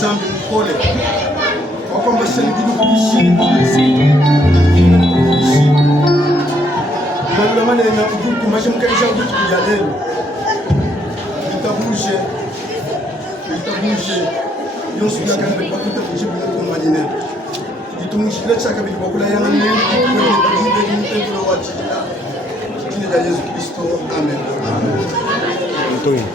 zambi mkole wakwamba shangidu kuishi ngalula manena ujuku mashimkaisha ujuku kujalelo itabuje yonsu ya kan ba kuta kujibu ko manine itumushile chaka bi bakula yana ne ko ne ba jibe ni tempo wa chila jina la Yesu Kristo amen. Amen.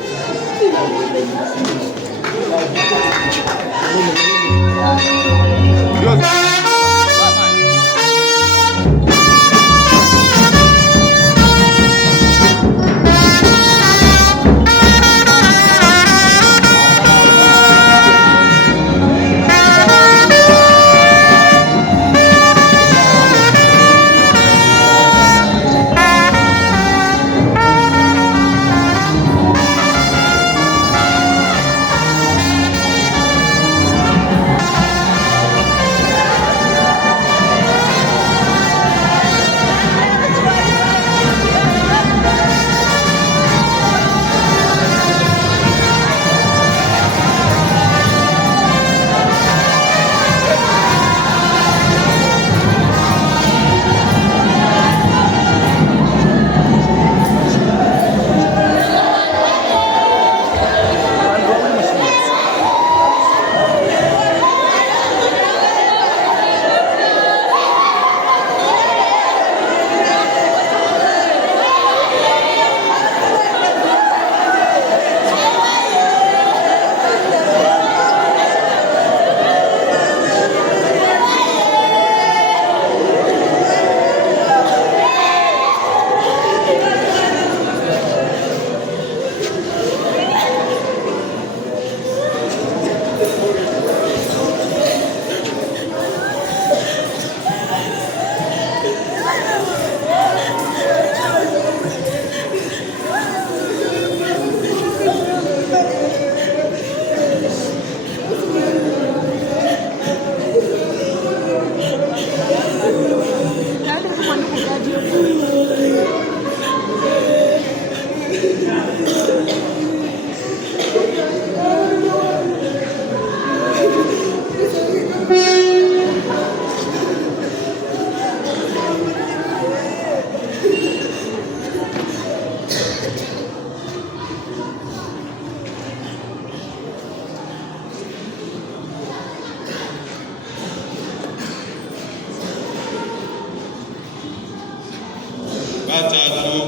batatu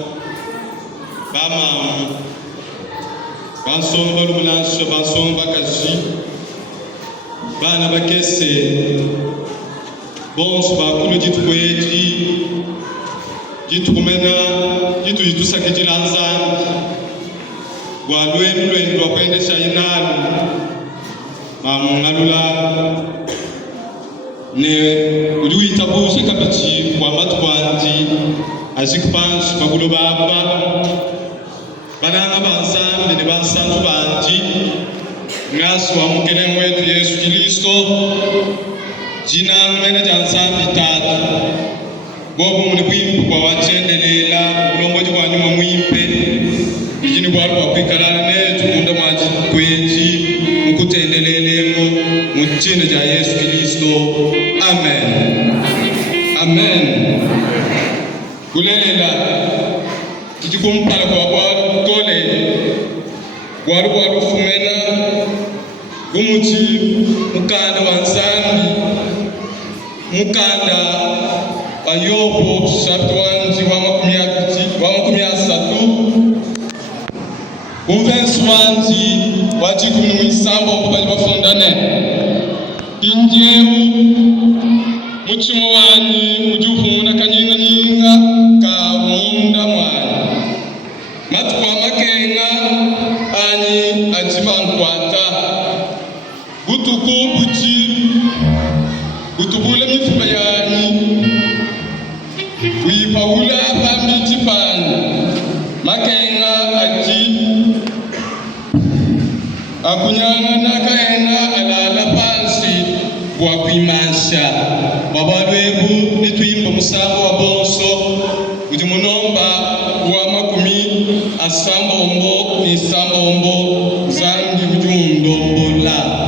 bamamu bansomba lulanso bansomba kazi bana bakese bonso bakulu jitweti jitumena jitu jitusakitila nzambi gwalwenu lwenu lwakwendesha inalu mamungalula ne uliwitabushe kabichi kwa matwanji azikupanshi magulu baba banana bansambi ne bansantu banji ngasu wa mukene wetu Yesu Kristo jina mwene jansambi tatu bobu muli bwimpu kwa wachendelela ulongoji kwa nyuma mwimpe ijini kwa alwa kwikarana netu munda mwaji kweji mukutendelelemo mujine ja Yesu Kristo amen amen. Kulelela kijikumpala kwa kole walu fumena gumuchi mukanda wa nsambi mukanda wa Yobu shatwanji wa makumi asatu uvensi wanji wachikumi mwisambo kubali bafundane injewu muchimo wani ujufuna kanyinga kaunda mwana matukwa makenga ani achimankwata gutukubuchi gutubule mifupa yani wipaula pamiti pani makenga achi akunyana kaena alala pansi wa kuimasha wabalwebu nitwimba musambo wa bonso ujimunomba wa makumi asambombo ni sambombo zangi ujundombola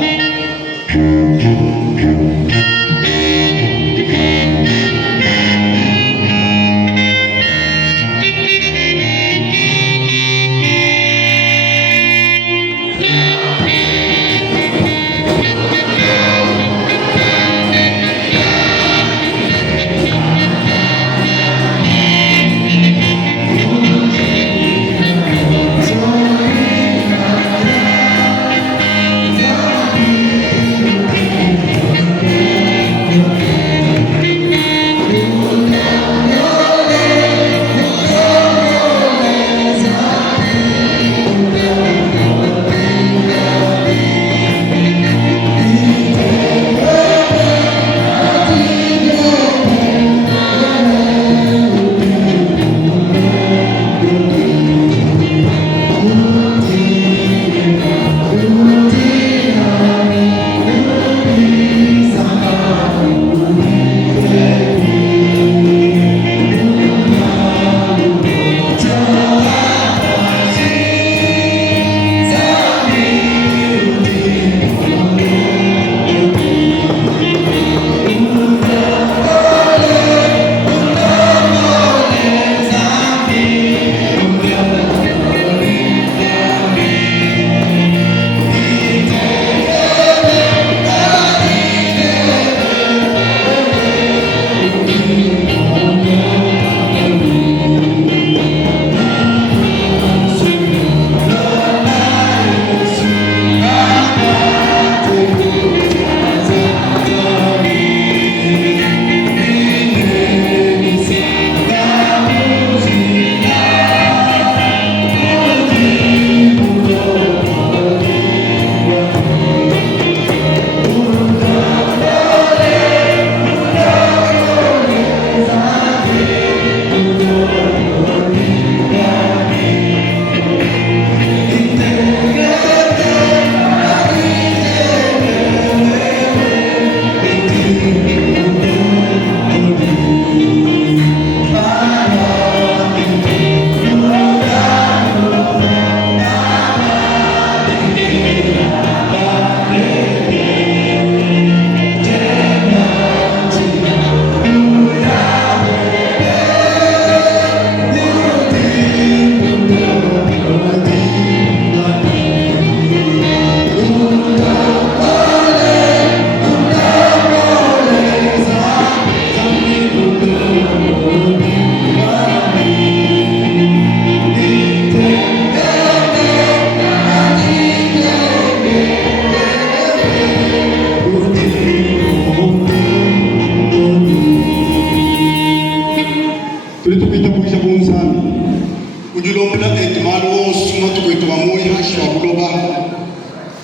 udilombela edimalo wosuma tukwetwa moyi hashwa kuloba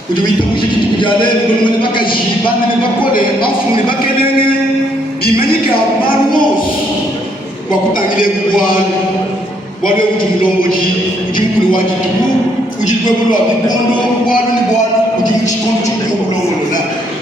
udiwita kushiki tukujale dolomene bakajibane ne bakole bafune bakelenge bimanyika maluos wakutangile kubwalo wale uti mulongoji uti mkuli waji tuku uti kwebulu wa bibondo bwalo ni bwalo uti mchikondo chukumu